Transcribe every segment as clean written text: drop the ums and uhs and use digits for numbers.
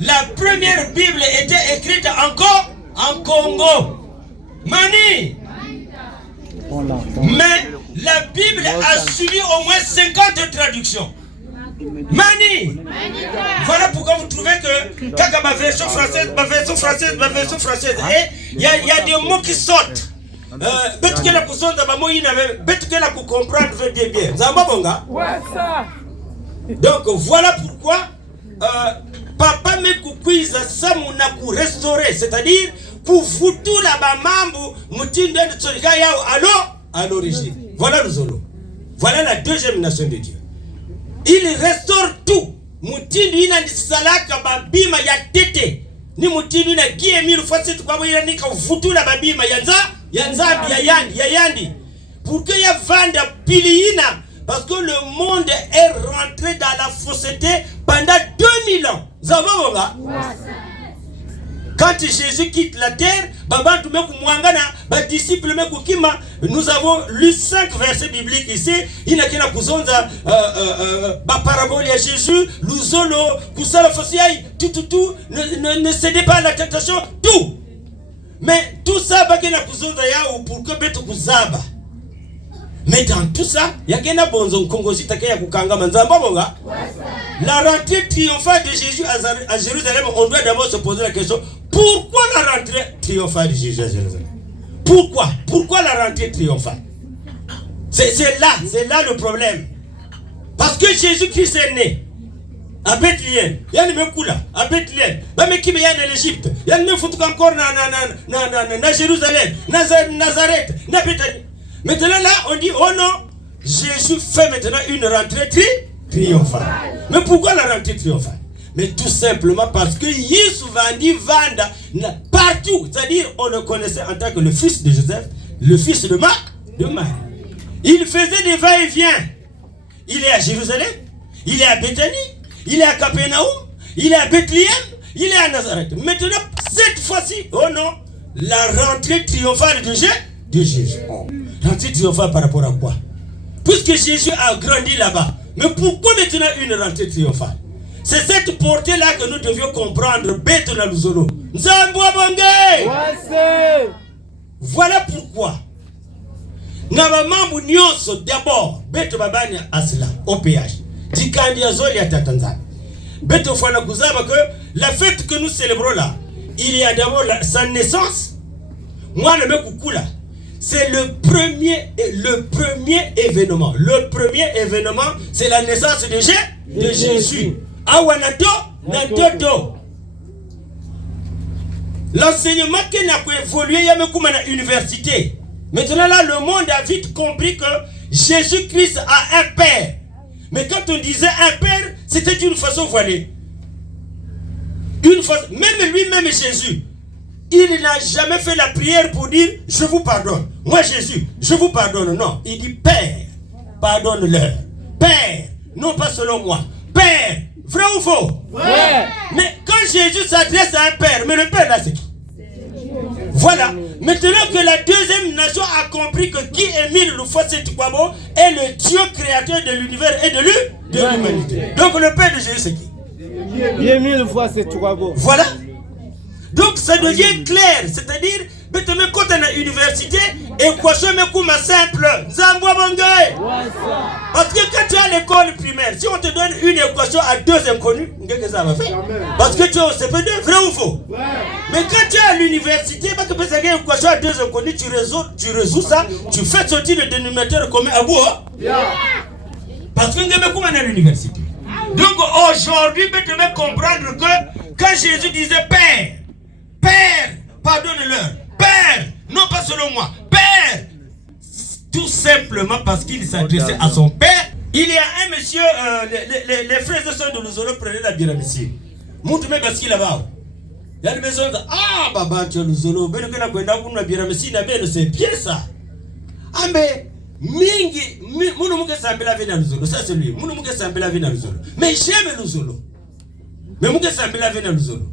La première Bible était écrite encore en Congo. Mani. Mais la Bible a suivi au moins 50 traductions. Mani. Voilà pourquoi vous trouvez que quand ma version française, et il y a des mots qui sortent. Donc voilà pourquoi papa me kukwiza samuna ku restaurer, c'est-à-dire pour foutu la bamambu mutindo de tsolika yao à l'origine. Voilà le Zolo. Voilà la deuxième nation de Dieu. Il restaure tout. Mutindo ina ni salaka babima ya tete. Ni mutindo ina gie miru fasi tukabo ina nika foutu la babima yanza ya yandi. Pour que ya vanda piliina. Parce que le monde est rentré dans la fausseté pendant 2000 ans. Quand Jésus quitte la terre, nous avons lu 5 versets bibliques ici. Il y a parabole à Jésus, Luzolo, Kusala Fosiaï, tout, ne cédez pas à la tentation, tout. Mais tout ça, pour que Beto Kuzaba. Mais dans tout ça, il y a quelqu'un la rentrée triomphale de Jésus à Jérusalem, on doit d'abord se poser la question, pourquoi la rentrée triomphale de Jésus à Jérusalem? Pourquoi la rentrée triomphale? C'est là le problème. Parce que Jésus-Christ est né à Bethléem. Il y a le même coup là, à Bethléem. Même qui vient en Égypte. Il y a le même foutu encore na Jérusalem, Nazareth, na Bethléem. Maintenant là, on dit, oh non, Jésus fait maintenant une rentrée triomphale. Mais pourquoi la rentrée triomphale? Mais tout simplement parce que Jésus vanda partout. C'est-à-dire, on le connaissait en tant que le fils de Joseph, le fils de Marie. Il faisait des va-et-vient. Il est à Jérusalem, il est à Bethanie, il est à Capernaum, il est à Bethléem, il est à Nazareth. Maintenant, cette fois-ci, oh non, la rentrée triomphale de Jésus. Rentrée triomphale par rapport à quoi? Puisque Jésus a grandi là-bas. Mais pourquoi maintenant une rentrée triomphale? C'est cette portée-là que nous devions comprendre. Voilà pourquoi. D'abord, Beto Babani Asla, OPH. Tikandiazoli à Tanzanie. Beto Fana Kuzaba que la fête que nous célébrons là, il y a d'abord sa naissance. Moi, le mec Kukula. C'est le premier événement. Le premier événement, c'est la naissance de Jésus. Awanato, Nantoto. L'enseignement qui n'a pas évolué, il y a même comme à l'université. Maintenant là, le monde a vite compris que Jésus-Christ a un père. Mais quand on disait un père, c'était d'une façon voilée. Même lui-même Jésus. Il n'a jamais fait la prière pour dire « Je vous pardonne ». Moi Jésus, je vous pardonne. Non, il dit « Père, pardonne-leur. Père, non pas selon moi. Père, vrai ou faux? Ouais. Mais quand Jésus s'adresse à un père, mais le père là c'est qui? Voilà. Maintenant que la deuxième nation a compris que Guy Émile Lufwase Tukwabo est le Dieu créateur de l'univers et de l'humanité. Donc le père de Jésus c'est qui? Guy Émile Lufwase Tukwabo. Voilà. Donc ça devient clair, c'est-à-dire, quand on est à l'université, équation me comme simple, parce que quand tu es à l'école primaire, si on te donne une équation à 2 inconnus, qu'est-ce que ça va faire? Parce que tu es au CP2, vrai ou faux? Mais quand tu es à l'université, parce que tu as une équation à 2 inconnus, tu résous ça, tu fais sortir le dénominateur commun à bout. Parce que tu es à l'université. Donc aujourd'hui, tu peux comprendre que quand Jésus disait Père, Père, pardonne-leur. Père, non pas selon moi. Père, tout simplement parce qu'il s'adressait à son père. Il y a un monsieur, les frères et sœurs de Luzolo prenaient la biramessie. Montre-moi parce qu'il a là-bas. Il y a une maison de ah, baba, tu es Luzolo. Ben, que la biramessie, c'est bien ça. Ah, mais, mingi, mounouke sambela vena Luzolo. Ça, c'est lui. Mounouke sambela vena Luzolo. Mais j'aime Luzolo. Mais mounouke sambela vena Luzolo.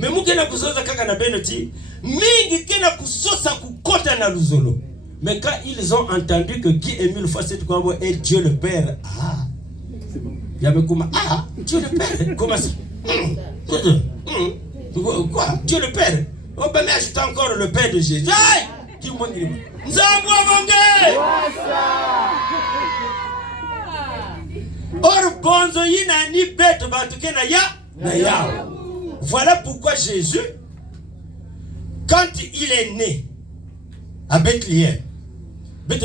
Mais mukena kusosa kaka na benoti mingi kena kusosa kukota na Luzolo. Mais quand ils ont entendu que Guy Émile Lufwase Tukwabo est Dieu le Père, Il y avait comment? Ah, Dieu le Père. Comment ça? Quoi? Dieu le Père. On peut m'ajouter encore le Père de Jésus. Qui m'a dit? Or, bonzo yina ni bête batuke na ya. Voilà pourquoi Jésus, quand il est né à Bethléem, dans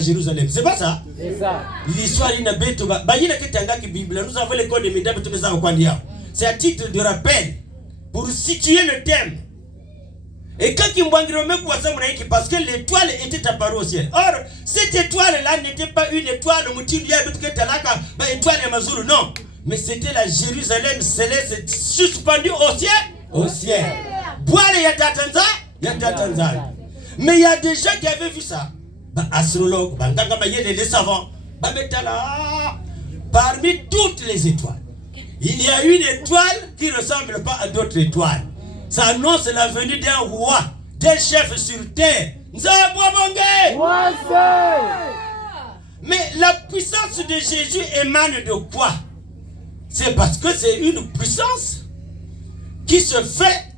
Jérusalem, c'est pas ça? C'est ça. L'histoire il n'a Bible. Nous avons l'école de Médab. C'est à titre de rappel pour situer le thème. Et quand il m'a parce que l'étoile était apparue au ciel. Or, cette étoile-là n'était pas une étoile étoile Mazuru, non. Mais c'était la Jérusalem céleste suspendue au ciel. Au ciel. Mais il y a des gens qui avaient vu ça. Astrologues, les savants. Parmi toutes les étoiles, il y a une étoile qui ne ressemble pas à d'autres étoiles. Ça annonce la venue d'un roi, d'un chef sur terre. Mais la puissance de Jésus émane de quoi? C'est parce que c'est une puissance qui se fait.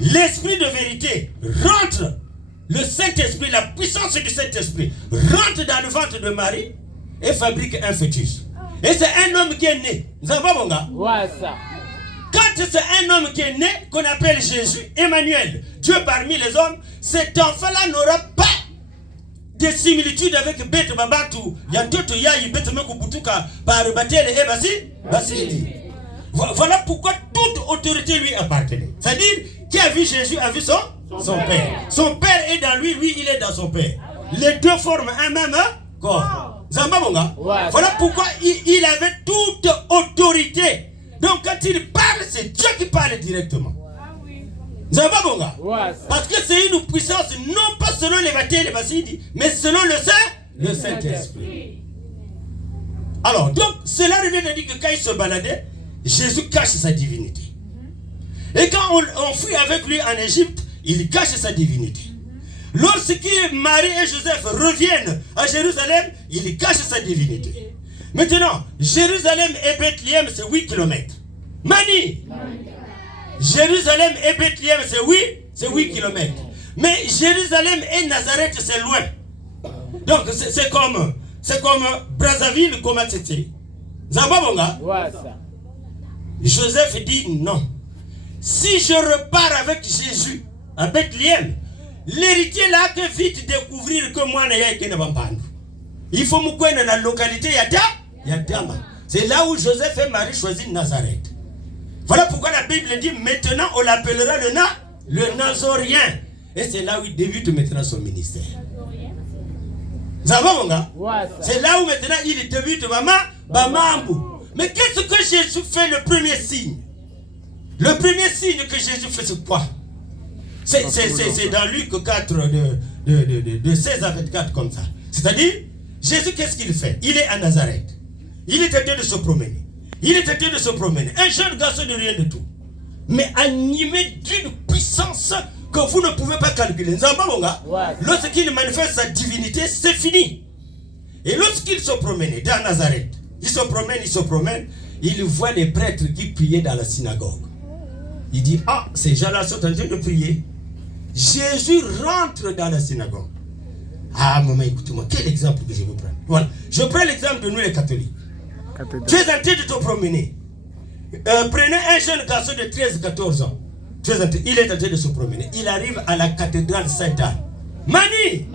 L'esprit de vérité rentre. Le Saint-Esprit, la puissance du Saint-Esprit rentre dans le ventre de Marie et fabrique un fœtus. Et c'est un homme qui est né. Vous savez pas, mon gars? Ouais, ça. Quand c'est un homme qui est né, qu'on appelle Jésus, Emmanuel, Dieu parmi les hommes, cet enfant-là n'aura pas de similitude avec Beth Babatou, Yantoto Yayi, Beth Mekubutuka, par Batel et Basili. Voilà pourquoi toute autorité lui appartenait. C'est-à-dire, qui a vu Jésus a vu son père. Son père est dans lui, lui il est dans son père. Les deux forment un même corps. Zambabonga. Voilà pourquoi il avait toute autorité. Donc quand il parle, c'est Dieu qui parle directement. Zambabonga. Parce que c'est une puissance non pas selon les batailles et les Basidi, mais selon le Saint-Esprit. Alors, donc, cela revient à dire que quand il se baladait, Jésus cache sa divinité. Et quand on fuit avec lui en Égypte, il cache sa divinité. Lorsque Marie et Joseph reviennent à Jérusalem, il cache sa divinité. Maintenant, Jérusalem et Bethléem, c'est 8 km. Mani! Jérusalem et Bethléem, c'est 8 km. Mais Jérusalem et Nazareth, c'est loin. Donc, c'est comme Brazzaville, comme etc. Zambabonga? Joseph dit non. Si je repars avec Jésus à Bethléem, l'héritier là que vite découvrir que moi il faut me connaître dans la localité Yadama. C'est là où Joseph et Marie choisissent Nazareth. Voilà pourquoi la Bible dit maintenant on l'appellera le Nazorien. Et c'est là où il débute maintenant son ministère. C'est là où maintenant il débute Bamambu. Mais qu'est-ce que Jésus fait le premier signe? Le premier signe que Jésus fait, c'est quoi? C'est dans Luc 4, de 16 à 24, comme ça. C'est-à-dire, Jésus, qu'est-ce qu'il fait? Il est à Nazareth. Il est en train de se promener. Un jeune garçon de rien de tout. Mais animé d'une puissance que vous ne pouvez pas calculer. Lorsqu'il manifeste sa divinité, c'est fini. Et lorsqu'il se promenait dans Nazareth, il se promène, il voit les prêtres qui priaient dans la synagogue. Il dit, ces gens-là sont en train de prier. Jésus rentre dans la synagogue. Maman, écoute-moi, quel exemple que je veux prendre? Voilà. Je prends l'exemple de nous les catholiques. Tu es en train de te promener. Prenez un jeune garçon de 13-14 ans. Il est en train de se promener. Il arrive à la cathédrale Sainte-Anne. Mani!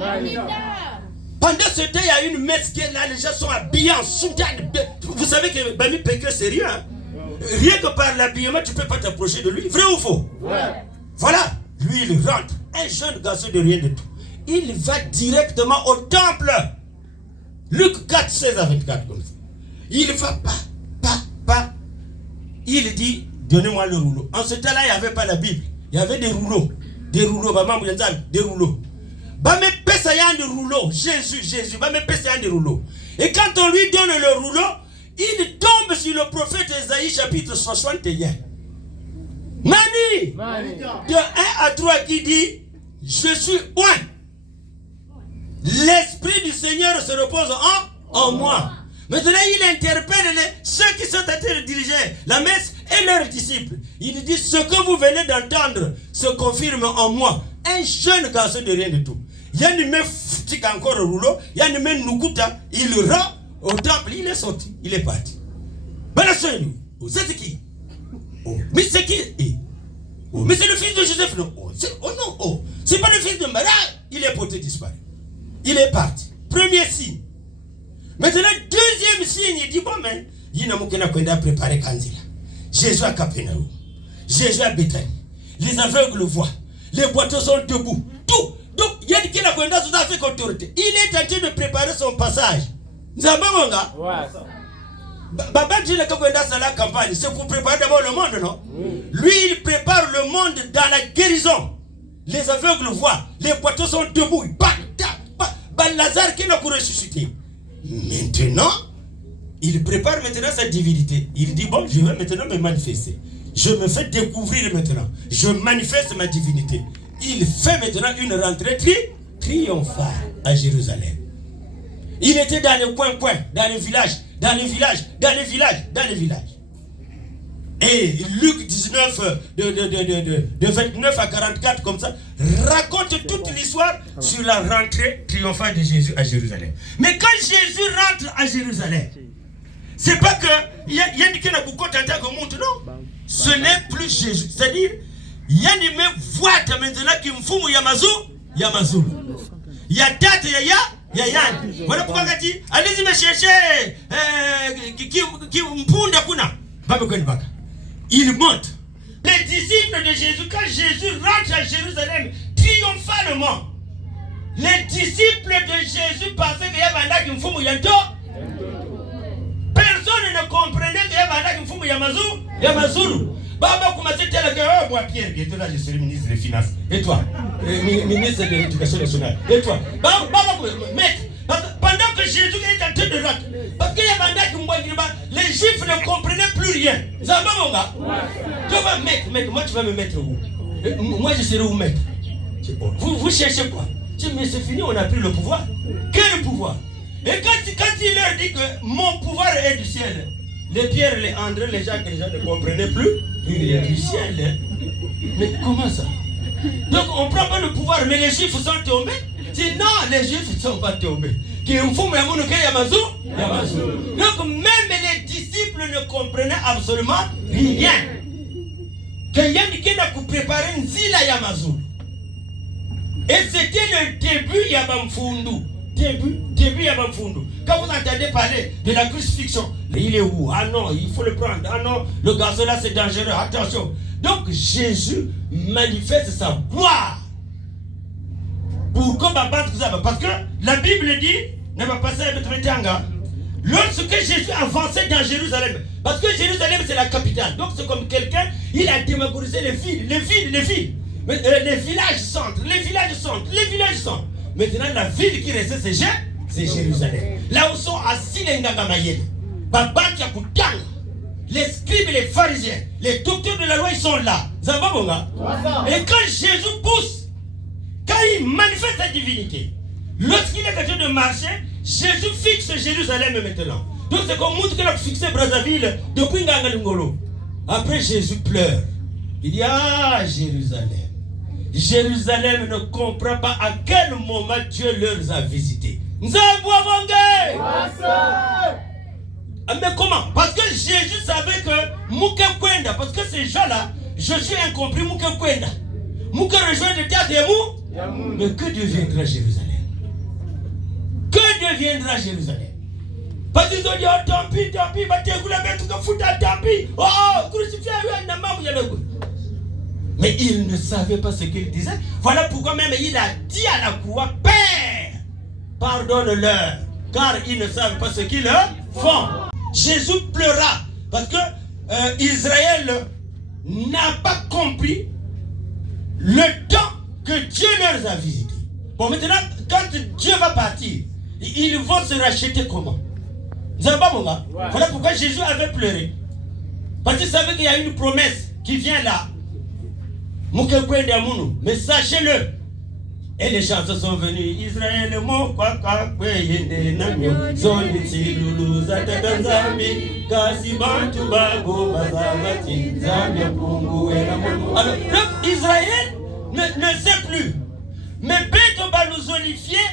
Pendant ce temps, il y a une messe qui est là, les gens sont habillés en soutane. Vous savez que Bami Pékin, c'est rien. Hein? Rien que par l'habillement, tu ne peux pas t'approcher de lui. Vrai ou faux? Voilà. Lui, il rentre. Un jeune garçon de rien de tout. Il va directement au temple. Luc 4, 16 à 24, comme ça. Il va pas. Il dit, donnez-moi le rouleau. En ce temps-là, il n'y avait pas la Bible. Il y avait des rouleaux. Des rouleaux. Jésus. Et quand on lui donne le rouleau, il tombe sur le prophète Esaïe chapitre 61. Mani! De 1 à 3 qui dit, je suis oint. L'esprit du Seigneur se repose en moi. Maintenant, il interpelle ceux qui sont en train de diriger la messe et leurs disciples. Il dit, ce que vous venez d'entendre se confirme en moi. Un jeune garçon de rien du tout. Il y a une meuf qui a encore au rouleau, il y a une meuf Nukuta, il rend au temple, il est sorti, il est parti. Mais c'est qui? Mais c'est qui? Mais c'est le fils de Joseph, non? C'est pas le fils de Marie. Il est porté disparu. Il est parti. Premier signe. Maintenant, deuxième signe, il dit, bon, mais il n'a pas préparé Kanzila. Jésus à Capernaum. Jésus à Bethanie. Les aveugles voient. Les boiteux sont debout. Tout. Donc, il y a qui n'a pas avec autorité. Il est en train de préparer son passage. Zambabonga. Baba dit que dans la campagne, c'est pour préparer d'abord le monde, non? Lui, il prépare le monde dans la guérison. Les aveugles voient. Les boiteux sont debout. Lazare qui n'a pour ressusciter. Maintenant, il prépare maintenant sa divinité. Il dit, bon, je vais maintenant me manifester. Je me fais découvrir maintenant. Je manifeste ma divinité. Il fait maintenant une rentrée triomphale à Jérusalem. Il était dans les coins, dans les villages. Et Luc 19, de 29 à 44, comme ça, raconte toute l'histoire sur la rentrée triomphale de Jésus à Jérusalem. Mais quand Jésus rentre à Jérusalem, c'est pas que il y a des qui n'a pas contenté comme monde, non. Ce n'est plus Jésus. C'est-à-dire, il y a des voix maintenant qui me font Yamazou. Il y a date, il y a Yann. Voilà pourquoi il dit, allez-y me chercher qui mpunda kuna. Il monte. Les disciples de Jésus, quand Jésus rentre à Jérusalem triomphalement, les disciples de Jésus pensaient qu'il y avait un acte qui me yanto. Personne ne comprenait qu'il y avait un acte qui me Yamazuru. Baba commençait à dire, oh, moi Pierre, bientôt là je serai ministre des Finances. Et toi, ministre de l'Éducation nationale. Et toi, Baba, maître. Pendant que Jésus est en train de rentrer, parce qu'il y a un mandat qui me les Juifs ne comprenaient plus rien. Zamba mon gars, tu vas mettre, moi tu vas me mettre où? Moi je serai où mettre? Vous cherchez quoi? Mais c'est fini, on a pris le pouvoir. Quel pouvoir? Et quand il leur dit que mon pouvoir est du ciel, les Pierre, les André, les Jacques, les gens ne comprenaient plus. Il est du ciel. Mais comment ça? Donc on ne prend pas le pouvoir, mais les Juifs sont tombés. Non, les Juifs ne sont pas tombés. Donc même les disciples ne comprenaient absolument rien. Que Yannick n'a préparé une zila Yamazou. Et c'était le début Yabamfundu. Début Yabamfundu. Quand vous entendez parler de la crucifixion, il est où? Ah non, il faut le prendre. Ah non, le gazon là c'est dangereux. Attention. Donc Jésus manifeste sa gloire. Pourquoi parce que la Bible dit, lorsque Jésus avançait dans Jérusalem, parce que Jérusalem c'est la capitale, donc c'est comme quelqu'un, il a démagorisé les villes. Les villages centres. Maintenant la ville qui restait c'est Jérusalem. Là où sont assis les Ngagamayel, les scribes et les pharisiens, les docteurs de la loi, ils sont là. Et quand Jésus pousse, quand il manifeste sa divinité, lorsqu'il est en train de marcher, Jésus fixe Jérusalem maintenant. Donc c'est comme Mout qui a fixé Brazzaville depuis Ngangalungolo. Après Jésus pleure. Il dit, ah Jérusalem. Jérusalem ne comprend pas à quel moment Dieu leur a visité. Mais comment? Parce que Jésus savait que Mouké Kwenda, parce que ces gens-là, je suis incompris, Mouké Kwenda. Mouké rejoint le théâtre et Mou. Mais que deviendra Jérusalem? Que deviendra Jérusalem? Parce qu'ils ont dit, oh tant pis, vous la mettre que foutre, tant pis. Oh, crucifié, mais il ne savait pas ce qu'il disait. Voilà pourquoi même il a dit à la croix, Père, pardonne-leur, car ils ne savent pas ce qu'ils font. Jésus pleura parce que Israël n'a pas compris le temps que Dieu leur a visité. Bon, maintenant, quand Dieu va partir, ils vont se racheter comment? Voilà pourquoi Jésus avait pleuré. Parce qu'il savait qu'il y a une promesse qui vient là. Mais sachez-le, Et les chansons sont venues. Israël, mon kwaka, kweyende namyo, zoni tilulu, zatatanzami, kasi bantu bago, bazavati, zamia pungu, enamono. Alors, donc, Israël ne sait plus. Mais Beto va nous zonifier,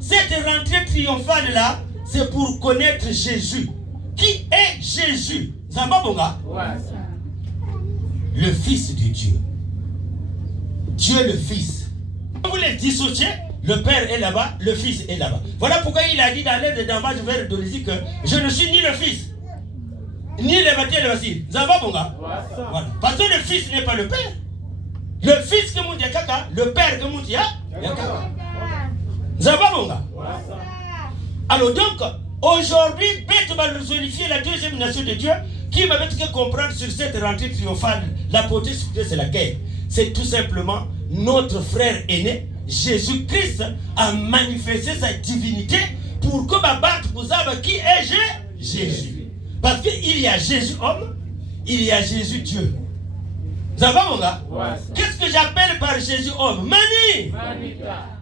cette rentrée triomphale là, c'est pour connaître Jésus. Qui est Jésus? Zambabonga? Le Fils de Dieu. Dieu le Fils. Vous les dissociez, le Père est là-bas, le Fils est là-bas. Voilà pourquoi il a dit dans l'aide d'Ambage vers Dolisie que je ne suis ni le Fils, ni le Matthieu le Vasile. Zambabonga? Voilà. Parce que le Fils n'est pas le Père. Le Fils que Moudia Kaka, le Père que Moudia Kaka. Zambabonga? Alors donc, aujourd'hui, Bête va nous unifier la deuxième nation de Dieu qui va mettre que comprendre sur cette rentrée triomphale. La beauté c'est laquelle? C'est tout simplement notre frère aîné, Jésus-Christ, a manifesté sa divinité pour que Babat Bouzaba qui est Jésus. Parce qu'il y a Jésus homme, il y a Jésus Dieu. Vous avez mon gars? Qu'est-ce que j'appelle par Jésus homme? Mani!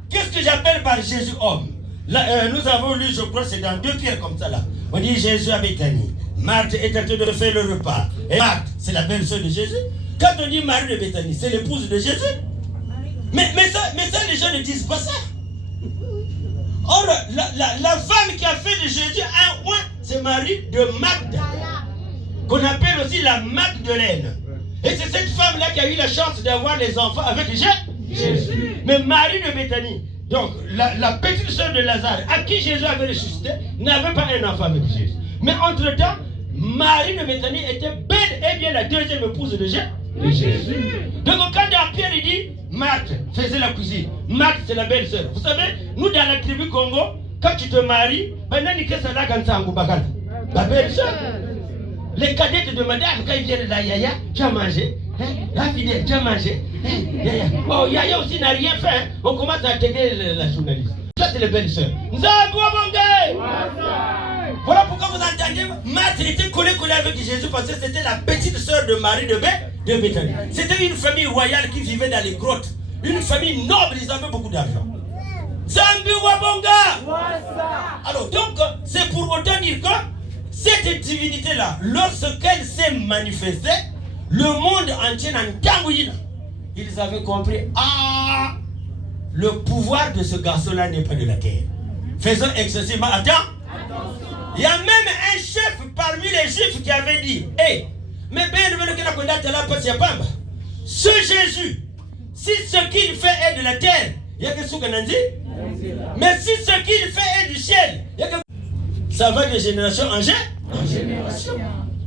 Qu'est-ce que j'appelle par Jésus homme? Là, nous avons lu, je crois, c'est dans 2 Pierre comme ça là. On dit Jésus à Béthanie. Marthe est en train de faire le repas. Et Marthe, c'est la belle-sœur de Jésus. Quand on dit Marie de Béthanie, c'est l'épouse de Jésus. Mais ça, les gens ne disent pas ça. Or, la femme qui a fait de Jésus un oint, c'est Marie de Magdala, qu'on appelle aussi la Magdeleine. Et c'est cette femme-là qui a eu la chance d'avoir les enfants avec Jésus. Mais Marie de Béthanie, donc la petite sœur de Lazare, à qui Jésus avait ressuscité, n'avait pas un enfant avec Jésus. Mais entre-temps, Marie de Béthanie était bel et bien la deuxième épouse de Jésus. Donc quand Pierre il dit, Marthe faisait la cuisine, Marthe c'est la belle-sœur. Vous savez, nous dans la tribu Congo, quand tu te maries, la belle-sœur. Les cadettes de madame, quand ils viennent là, Yaya, tu as mangé, la fidèle, tu as mangé, Yaya. Oh, Yaya aussi n'a rien fait, hein. On commence à intégrer la journaliste. Ça c'est les belles-sœurs. Voilà pourquoi vous entendez, Marthe était collée avec Jésus parce que c'était la petite sœur de Marie de Béthanie. C'était une famille royale qui vivait dans les grottes. Une famille noble, ils avaient beaucoup d'argent. Zambi Wabonga! Alors donc, c'est pour autant dire que cette divinité-là, lorsqu'elle s'est manifestée, le monde entier ils avaient compris, le pouvoir de ce garçon-là n'est pas de la terre. Faisons excessivement attention. Il y a même un chef parmi les juifs qui avait dit, mais ce Jésus, si ce qu'il fait est de la terre, il y a que ce qu'on a dit. Mais si ce qu'il fait est du ciel, il y a que ça va de génération en génération.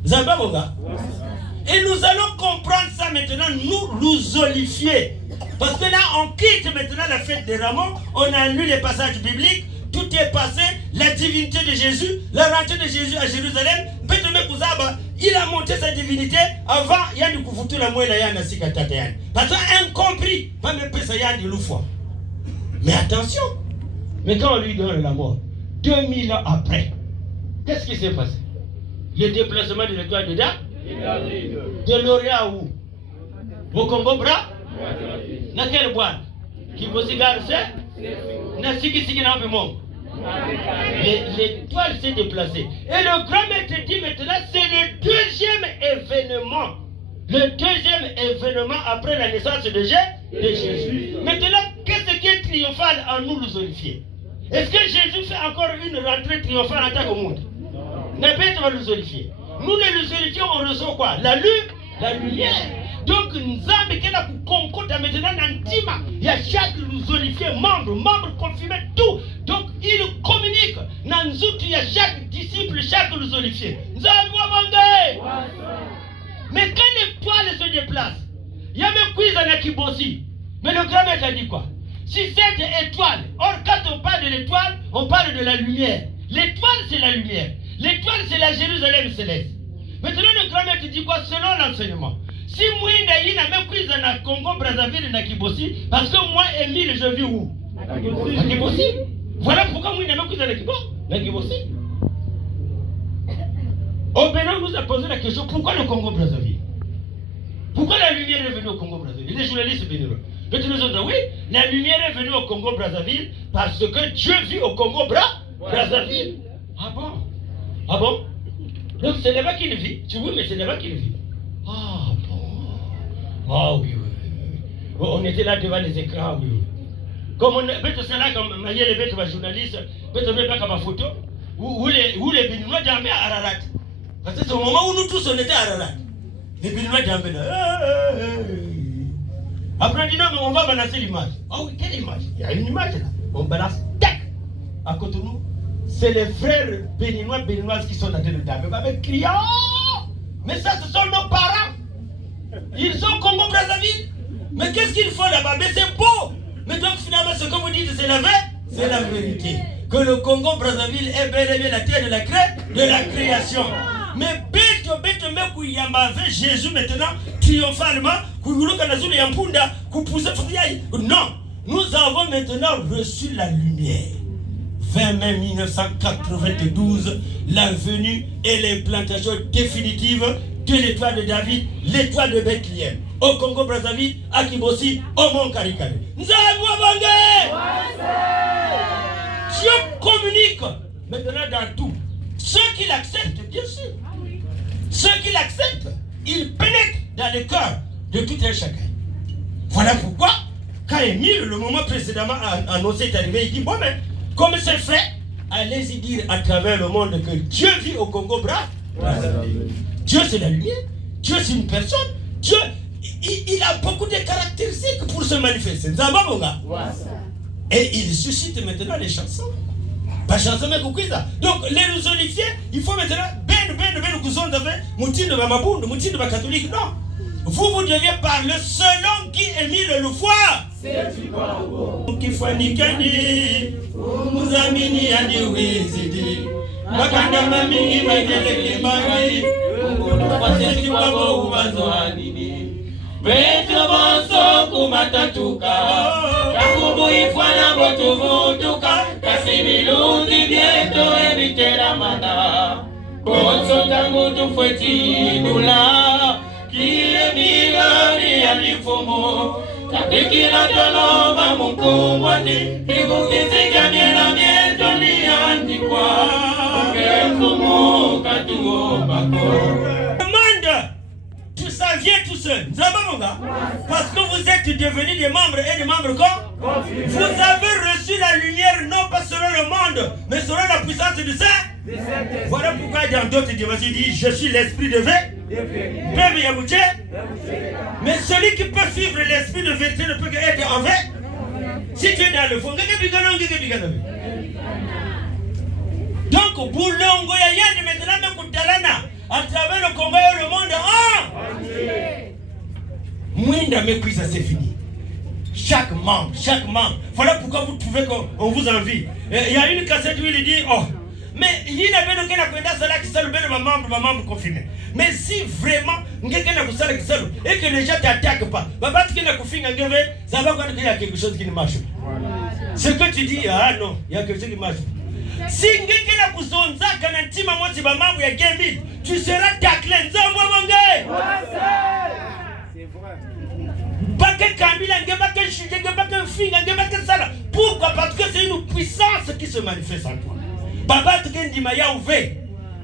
Zambabonga. Et nous allons comprendre ça maintenant, nous olifier. Parce que là, on quitte maintenant la fête des rameaux, on a lu les passages bibliques, tout est passé, la divinité de Jésus, la rentrée de Jésus à Jérusalem, il a monté sa divinité avant, il y a du koufutu la moelle yana sikatatéane. Parce que incompris, pas me pesa yani l'oufwa. Mais attention, mais quand on lui donne la mort, 2000 ans après, qu'est-ce qui s'est passé? Le déplacement de l'étoile de David, de l'Orient où? Au Congo bras? Dans quelle boîte? Qui vous cigare c'est? L'étoile s'est déplacée. Et le grand maître dit maintenant, c'est le deuxième événement. Le deuxième événement après la naissance de Jésus. Maintenant, qu'est-ce qui est triomphal en nous olifier? Est-ce que Jésus fait encore une rentrée triomphale en tant que monde? N'a pas nous olifier. Nous les olifions, on reçoit quoi? La lumière. Donc, nous avons concorde maintenant dans il y a chaque olifié, membre confirmé, tout. Donc, il communique. Dans il y a chaque disciple, chaque olifié. Nous avons mais quand l'étoile se déplace, il y a même quiz en Akibosi. Mais le grand maître a dit quoi? Si cette étoile, or quand on parle de l'étoile, on parle de la lumière. L'étoile, c'est la lumière. L'étoile, c'est la Jérusalem céleste. Maintenant, le grand maître dit quoi? Selon l'enseignement. Si moi, il y a même quiz en Congo, Brazzaville et Nakibosi, parce que moi, Émile, je vis où? Nakibosi. Voilà pourquoi moi, il y a même quiz en Nakibosi. Au Bénin, nous a posé la question, pourquoi le Congo Brazzaville? Pourquoi la lumière est venue au Congo Brazzaville? Les journalistes béninois. Mais tu nous as dit, oui, la lumière est venue au Congo-Brazzaville parce que Dieu vit au Congo-Brazzaville. Ah bon? Ah bon? Donc ce n'est pas qu'il vit. Tu vois, mais ce n'est pas qu'il vit. Ah bon? Ah oui, oui, oui. On était là devant les écrans, oui, oui. Comme on est, peut-être là, comme il y a les bêtes journalistes, peut-être même pas comme ma photo, où les Béninois d'Ambé à Ararat. Parce que c'est au moment où nous tous on était à Ararat. Les Béninois d'Ambé là. Après, on dit non, mais on va balancer l'image. Ah oui, quelle image? Il y a une image là. On balance, tac! À côté de nous, c'est les frères béninoises qui sont dans le dame. Avec criant. Mais ça, ce sont nos parents. Ils sont au Congo-Brazzaville. Mais qu'est-ce qu'ils font là-bas? Mais c'est beau. Mais donc finalement, ce que vous dites, c'est la vérité. Que le Congo-Brazzaville est bel et bien la terre de la création. Mais Jésus maintenant, triomphalement, non, nous avons maintenant reçu la lumière. 20 mai 1992, la venue et l'implantation définitive de l'étoile de David, l'étoile de Bethléem. Au Congo-Brazzaville, à Kibossi, au Mont Karikari. Dieu communique maintenant dans tout. Ceux qui l'acceptent, bien sûr. Ceux qui l'acceptent, ils pénètrent dans le cœur de tout un chacun. Voilà pourquoi, quand Émile, le moment précédemment annoncé, est arrivé, il dit, bon, mais comme c'est fait, allez-y dire à travers le monde que Dieu vit au Congo-Brazzaville. Dieu, c'est la lumière. Dieu, c'est une personne. Dieu, il a beaucoup de caractéristiques pour se manifester. Et il suscite maintenant les chansons. Donc, les zonifiés, il faut maintenant catholique. Non. Vous devez parler selon qui Émile le foi. C'est du Congo. Kifanikani, Muzamini Aniwizidi, Makandama Mingi Mageleke Mari, Waseti Wabo Umazoanini, Petro Bonso Kumatatuka, Kakubu Ifwana Botuvutuka, Kasimiluzi Bieto Evitera Mana, Bonso Tangu Tufweti Dula, Kie Milani Alifumo, Tapikira Toloma Mukumbwani, Ibukizika Miela Mieto Ni Antikwa, Kefumu Katuo Bako. Tout ça vient tout seul. Parce que vous êtes devenus des membres et des membres comme vous avez reçu la lumière non pas selon le monde, mais selon la puissance de ça. Voilà pourquoi dans d'autres dimensions il dit je suis l'esprit de vérité. Mais celui qui peut suivre l'esprit de vérité ne peut qu'être en vrai. Si tu es dans le fond, donc Boulongo Yaya maintenant Kutalana à travers le Congo et le monde entier. Mouinda Mekuisa, c'est fini. Chaque membre. Voilà pourquoi vous trouvez qu'on vous envie. Il y a une cassette où il dit oh, mais il y a bien que la connaissance là qui s'allume ma membre confirmé. Mais si vraiment et que les gens ne t'attaquent pas, ça va qu'il y a quelque chose qui ne marche pas. Ce que tu dis, ah non, il y a quelque chose qui marche pas. Si tu seras taclé. Pourquoi? Parce que c'est une puissance qui se manifeste en toi. Baba tukendi maya uve.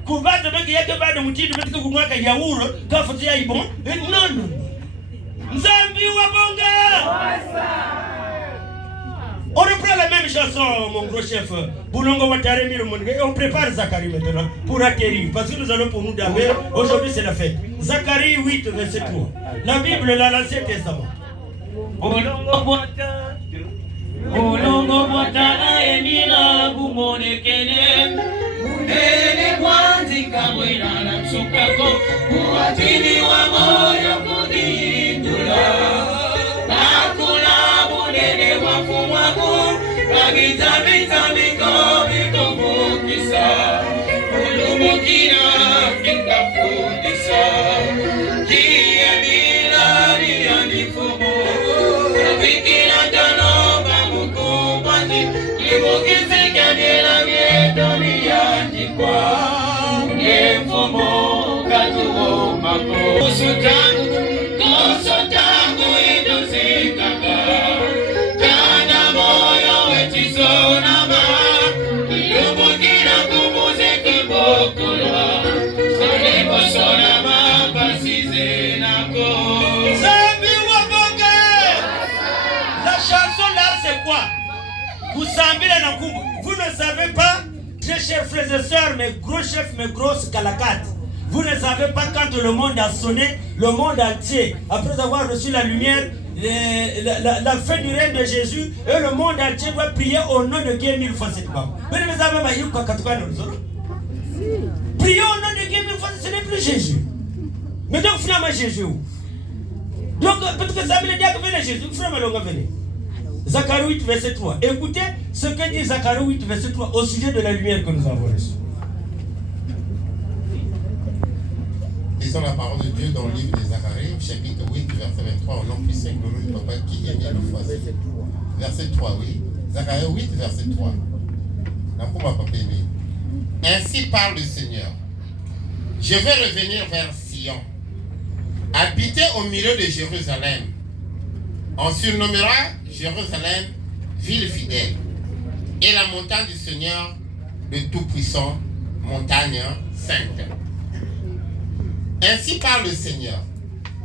Kubato beki yake bado mutindo betike kunwaka yauro kafuti ya ibon. Non. Nzambi wa bonga. On reprend la même chanson, mon gros chef. Boulongo Watare Miromongue. Et on prépare Zacharie maintenant pour atterrir. Parce que nous allons pour nous damer. Aujourd'hui, c'est la fête. Zacharie 8, verset 3. La Bible, l'Ancien Testament. Boulongo Watare Emina Bumone Kene. Ele Kwanzi Kamwina Namsukako. Uatini wa moyo kudindula. Vita miko vitovukisa ulumukina vikafundisa kie milani yanifumu vikina tanomba mukumbani kivukisika miela miedoni yandikwa ngefumu katuo mako kusutangu iduzikaka frères et sœurs, mes gros chefs, mes grosses calacates, vous ne savez pas quand le monde a sonné, le monde entier, après avoir reçu la lumière, la fin du règne de Jésus, et le monde entier doit prier au nom de Dieu 1000 fois cette fois. Mais vous avez pas eu quoi quand prier au nom de Dieu 1000 fois, ce n'est plus Jésus. Mais donc finalement Jésus où? Donc peut-être que ça veut dire que venez Jésus, finalement l'on va venir. Zacharie 8 verset 3. Écoutez ce que dit Zacharie 8 verset 3 au sujet de la lumière que nous avons reçue. Lisons la parole de Dieu dans le livre de Zacharie, chapitre 8, verset 23, au nom puissant et glorieux du Papa qui est né le fois. Verset 3, oui. Zacharie 8, verset 3. Ainsi parle le Seigneur. Je vais revenir vers Sion, habiter au milieu de Jérusalem. On surnommera Jérusalem ville fidèle et la montagne du Seigneur, le Tout-Puissant, montagne sainte. Ainsi parle le Seigneur.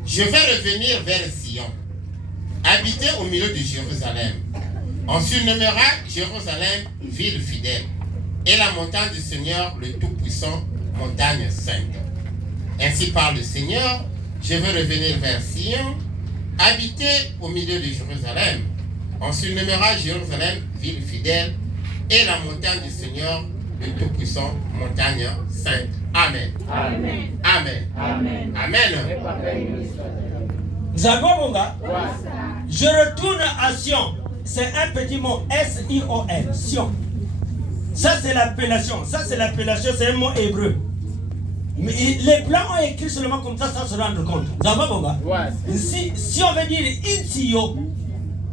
Je vais revenir vers Sion, habiter au milieu de Jérusalem. On surnommera Jérusalem ville fidèle et la montagne du Seigneur, le Tout-Puissant, montagne sainte. Ainsi parle le Seigneur. Je vais revenir vers Sion, habiter au milieu de Jérusalem. On surnommera Jérusalem ville fidèle et la montagne du Seigneur, le Tout-Puissant, montagne sainte. Amen. Amen. Amen. Amen. Amen. Zagobonga, je retourne à Sion. C'est un petit mot, S-I-O-N, Sion. Ça c'est l'appellation, c'est un mot hébreu. Mais les Blancs ont écrit seulement comme ça sans se rendre compte. Zagobonga, si on veut dire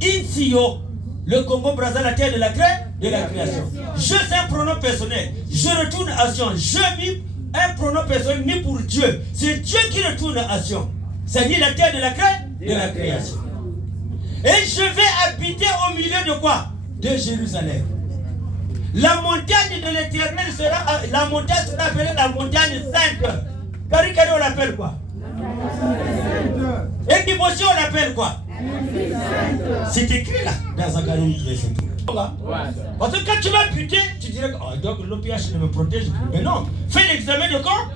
Insio, le Congo-Brazza, la terre de la création. Je, c'est un pronom personnel. Je retourne à Sion. Je mis un pronom personnel mis pour Dieu. C'est Dieu qui retourne à Sion. C'est-à-dire la terre de la création. Et je vais habiter au milieu de quoi? De Jérusalem. La montagne de l'Éternel sera, la montagne sera appelée la montagne sainte. Caricari, on l'appelle quoi? Et Kibossi, on l'appelle quoi? C'est écrit là, dans Zacharie 8, verset 3. Parce que quand tu vas buter, tu dirais que oh, donc l'OPH ne me protège plus. Mais non, fais l'examen de corps.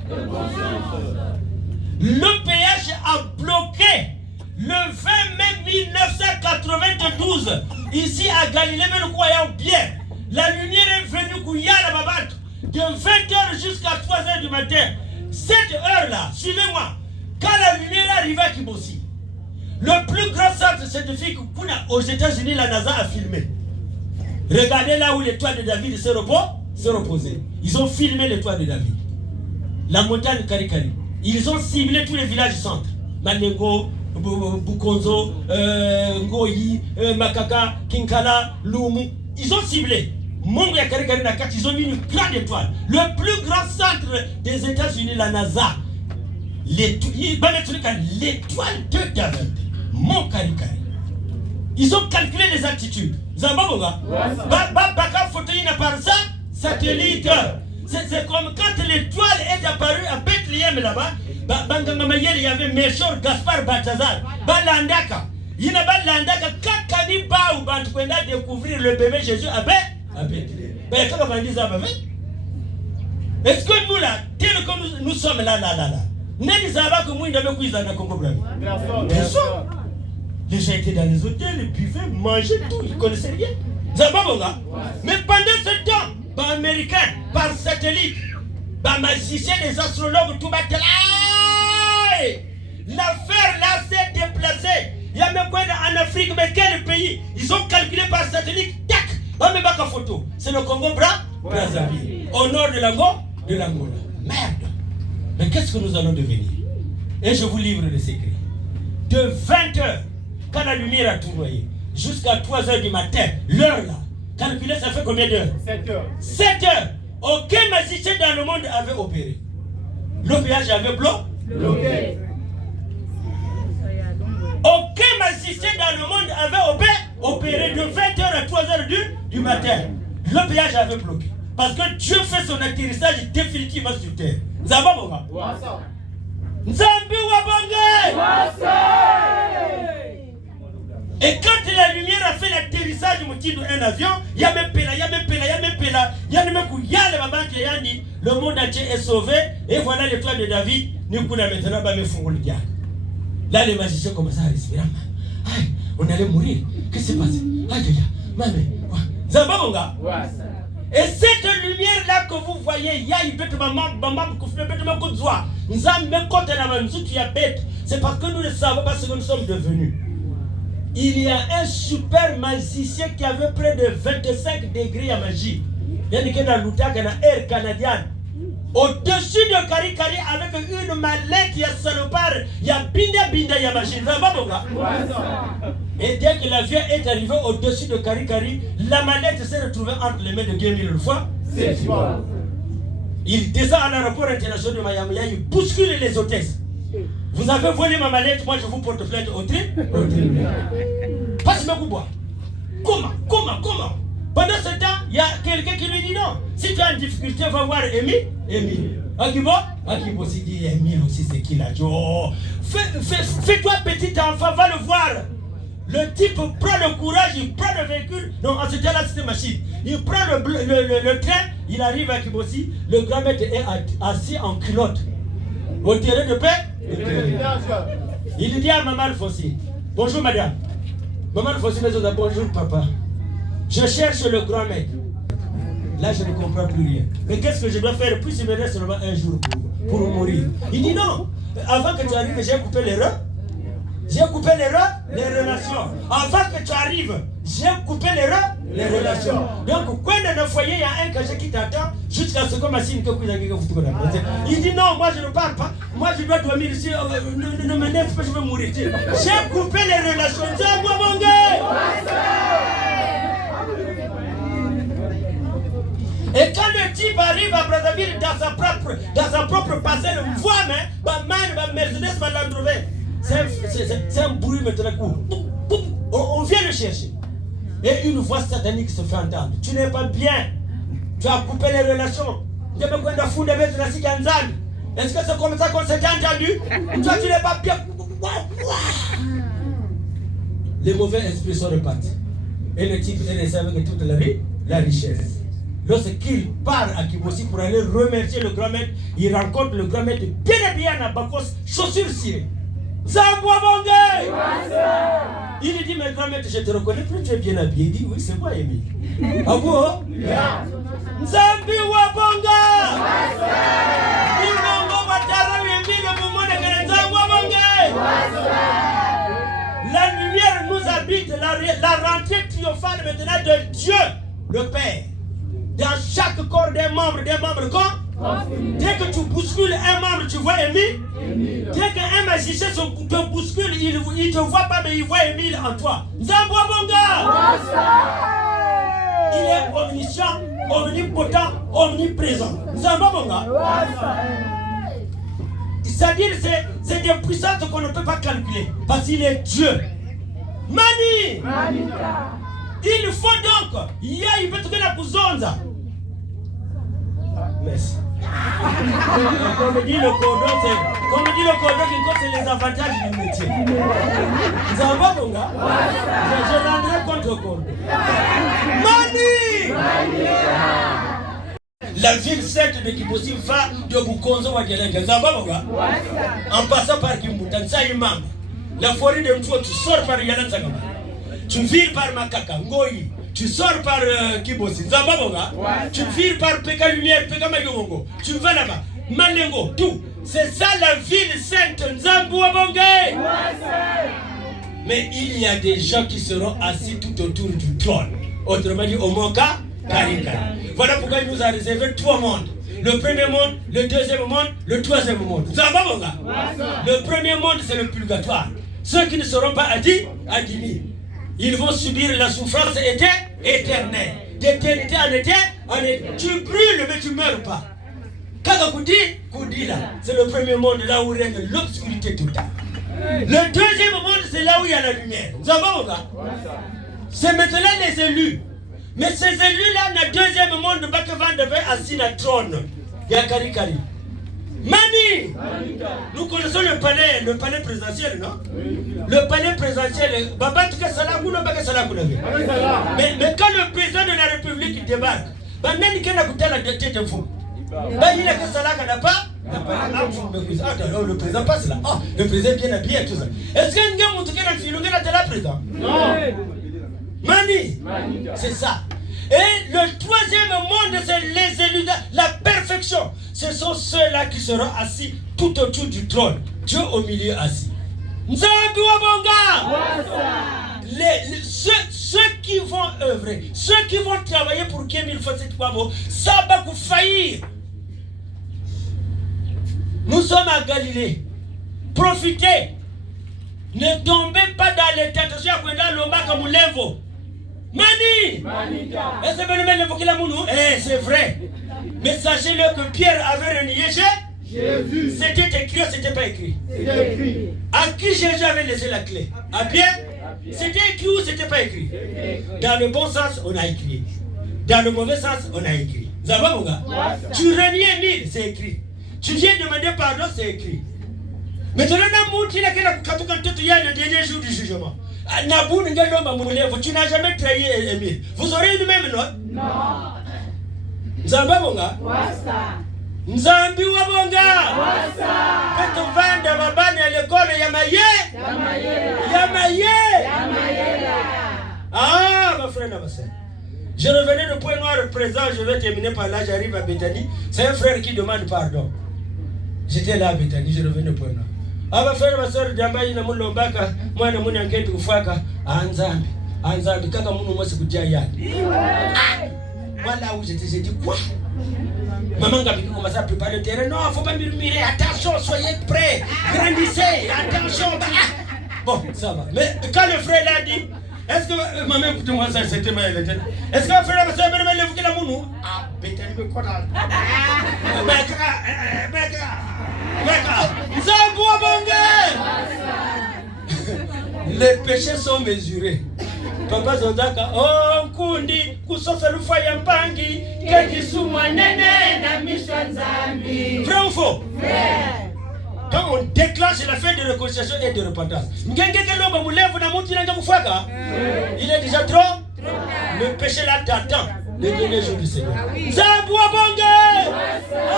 L'OPH a bloqué le 20 mai 1992, ici à Galilée, mais nous croyons bien. La lumière est venue Kouyala Babat de 20h jusqu'à 3h du matin. Cette heure-là, suivez-moi, quand la lumière arrive à Kibossi, le plus grand centre scientifique aux États-Unis, la NASA a filmé. Regardez là où l'étoile de David s'est reposée. Ils ont filmé l'étoile de David. La montagne Karikari. Ils ont ciblé tous les villages du centre. Manengo, Bukonzo, Ngoyi, Makaka, Kinkala, Lumu. Ils ont ciblé. Mongo Karikari Nakat, ils ont mis une grande étoile. Le plus grand centre des États-Unis, la NASA. L'étoile de David. Mon Karikari. Ils ont calculé les altitudes. Zambabonga. Baka photo n'a pas ça. Satellite. C'est comme quand l'étoile est apparue à Bethléem là-bas. Il y avait Melchior Gaspard Balthazar. Balandaka. Il y a Balandaka. Kakani Baou Bantuenda découvrir le bébé Jésus à Bethléem. Mais comment on dit ça, bébé? Est-ce que nous là, tel que nous sommes là. N'est-ce pas que nous n'avons pas eu dans le Congo Brazzaville? Bien sûr. Les gens étaient dans les hôtels, ils buvaient, mangeaient tout, ils ne connaissaient rien. Zambabonga. Mais pendant ce temps, par américain, par satellite, par magicien, les astrologues, tout battait là. L'affaire là s'est déplacée. Il y a même quoi en Afrique, mais quel pays? Ils ont calculé par satellite, tac, on met pas qu'en photo. C'est le Congo Brazzaville, au nord de l'Angola. Merde. Mais qu'est-ce que nous allons devenir? Et je vous livre le secret. De 20h, quand la lumière a tournoyé, jusqu'à 3h du matin, l'heure là, calculez, ça fait combien d'heures? 7 heures. Aucun magicien dans le monde avait opéré. L'OPH avait bloqué. Aucun magicien dans le monde avait opéré de 20h à 3h du matin. L'OPH avait bloqué. Parce que Dieu fait son atterrissage définitivement sur terre. Zambabonga. Nzambi Wabonge. Et quand la lumière a fait l'atterrissage d'un avion, il y a même pela, le monde entier est sauvé. Et voilà l'étoile de David. Là, les magiciens commencent à respirer. Aïe, on allait mourir. Qu'est-ce qui s'est passé? Aïe, maman. Zambabonga. Et cette lumière-là que vous voyez, c'est parce que nous ne savons pas ce que nous sommes devenus. Il y a un super magicien qui avait près de 25 degrés à magie. Il y a une air canadienne. Au-dessus de Kari Kari, avec une mallette, il y a salopard, il y a binda, il y a magie. Et dès que l'avion est arrivé au-dessus de Kari Kari, la mallette s'est retrouvée entre les mains de 2000 fois. Il descend à l'aéroport international de Miami, il bouscule les hôtesses. Vous avez volé ma mallette, moi je vous porte plainte au tribunal. Passe-moi bois. Comment? Pendant ce temps, il y a quelqu'un qui lui dit non. Si tu as une difficulté, va voir Émile. Akibo s'est dit Émile aussi, c'est qui là? Fais-toi petit enfant, va le voir. Le type prend le courage, il prend le véhicule. Non, en ce temps-là, c'était machine. Il prend le train, il arrive à Kibossi. Le grand maître est assis en culotte. Au terrain de paix. Il dit à Maman Fossi, bonjour madame. Maman Fossi me dit bonjour papa. Je cherche le grand maître. Là je ne comprends plus rien. Mais qu'est-ce que je dois faire? Puis il me reste seulement un jour pour mourir. Il dit non. Avant que tu arrives, j'ai coupé les reins. Les relations. Avant que tu arrives, j'ai coupé les relations. Donc, quand dans le foyer, il y a un cachet qui t'attend jusqu'à ce que ma signe que vous avez. Il dit non, moi je ne parle pas. Moi je dois dormir ici. Ne me lève pas, je vais mourir. J'ai coupé les relations. Et quand le type arrive à Brazzaville dans sa propre parcelle, voit, Mercedes va l'enlever. C'est un bruit maintenant. On vient le chercher. Et une voix satanique se fait entendre. Tu n'es pas bien. Tu as coupé les relations. Est-ce que c'est comme ça qu'on s'est entendu? Toi, tu n'es pas bien. Les mauvais esprits sont repartis. Et le type est resté avec toute la richesse. Lorsqu'il part à Kibossi pour aller remercier le grand maître, il rencontre le grand maître bien habillé en abakos, chaussures cirées. Zambwa Bongé! Il lui dit, mais grand maître, je te reconnais plus, tu es bien habillé. Il dit, oui, c'est moi, Émile. Ah bon? Zambi Wabonga! La lumière nous habite, la rentrée triomphale maintenant de Dieu, le Père. Dans chaque corps des membres quoi? Dès que tu bouscules un membre, tu vois Émile. Dès qu'un magicien te bouscule, il ne te voit pas, mais il voit Émile en toi. Zambwa Bonga! Il est omniscient, omnipotent, omniprésent. Zambwa Bonga! C'est-à-dire, c'est des puissances qu'on ne peut pas calculer. Parce qu'il est Dieu. Mani! Il faut donc, il peut te la kuzonza. Merci. Comme dit le cordon, c'est les avantages du métier. Vous avez pas bon gars? Je rendrai compte au cordon. Mani! La ville sainte de Kibossi va de Bukonzo à Gelenge. Vous avez pas bon gars? En passant par Kimbutan, ça y manque. La forêt de Mfo, tu sors par Yalan Sagama. Tu vires par Makaka, Ngoyi. Tu sors par Kibossi, Zambabonga. Tu vires par Peka Lumière, Peka Mayongo. Tu vas là-bas, Manengo, tout. C'est ça la ville sainte, Nzambouabonga. Mais il y a des gens qui seront assis tout autour du trône. Autrement dit, au Monka, Karika. Voilà pourquoi il nous a réservé 3 mondes. Le premier monde, le deuxième monde, le troisième monde. Zambabonga. Le premier monde, c'est le purgatoire. Ceux qui ne seront pas admis. Ils vont subir la souffrance éternelle. D'éternité en éternité, tu brûles mais tu ne meurs pas. Koudila, c'est le premier monde là où règne l'obscurité totale. Le deuxième monde, c'est là où il y a la lumière. C'est maintenant les élus. Mais ces élus-là, dans le deuxième monde, Bakevan devait assis dans le trône. Il y a Kari Kari. Mani. Nous connaissons le palais présidentiel, non? Le palais présidentiel, Baba Tuka Salakou, non, Baba Salakou. Mais quand le président de la République débarque, Banani Kena Kouta la tête de fou. Banina Salaka n'a pas. Le président passe là. Oh, le président bien habillé, tout ça. Est-ce qu'il y a un gars qui a la président? Non. Mani. C'est ça. Et le troisième monde, c'est les élus, la perfection. Ce sont ceux-là qui seront assis tout autour du trône. Dieu au milieu assis. Nzambi Wabonga. Ceux qui vont œuvrer, ceux qui vont travailler pour Kémil Fosset Kwabo, ça va vous faillir. Nous sommes à Galilée. Profitez. Ne tombez pas dans les tentations à Kwenda Lomba comme Levo. Mani! C'est vrai. Mais sachez-le que Pierre avait renié Jésus. C'était écrit ou c'était pas écrit? C'était écrit. À qui Jésus avait laissé la clé? À Pierre? C'était écrit ou c'était pas écrit? Dans le bon sens, on a écrit. Dans le mauvais sens, on a écrit. Tu renies mille, c'est écrit. Tu viens demander pardon, c'est écrit. Mais tu n'as le dernier jour du jugement. Tu n'as jamais trahi Émile. Vous aurez une même note? Non. Nzamba bonga? Nzambi wabonga? Quand on va dans Babane à l'école, Yamaye. Ah, ma frère, ma soeur. Je revenais de Point Noir présent, je vais terminer par là, j'arrive à Béthanie. C'est un frère qui demande pardon. J'étais là à Béthanie, je revenais de Point Noir. Aba frère ma soeur jambayi na mulombaka mwana muni angeti kufaka anzambi kaka munu mwasi kujia yani wala où j'ai dit quoi maman nga biko commencer à préparer le terrain. Non, faut pas murmurer, attention, soyez prêts, grandissez, attention. Bon, ça va. Mais quand le frère l'a dit, est-ce que maman écoute-moi ça, c'était ma est-ce que le frère ma soeur me lève que la munu ah bétani me quoi là les péchés sont mesurés. Papa Zodaka, oh kundi kusosa lufa ya mpangi kekisumwa nene na mishwa nzambi. Vrai ou faux? Vrai. Quand on déclenche la fête de réconciliation et de repentance, il est déjà trop. Le péché là t'attend le dernier jour du Seigneur. Zabou Bonge! Bonne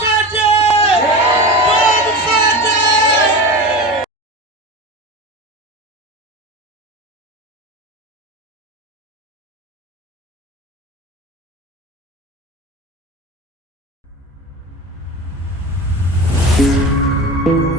fête! Bonne fête! Thank you.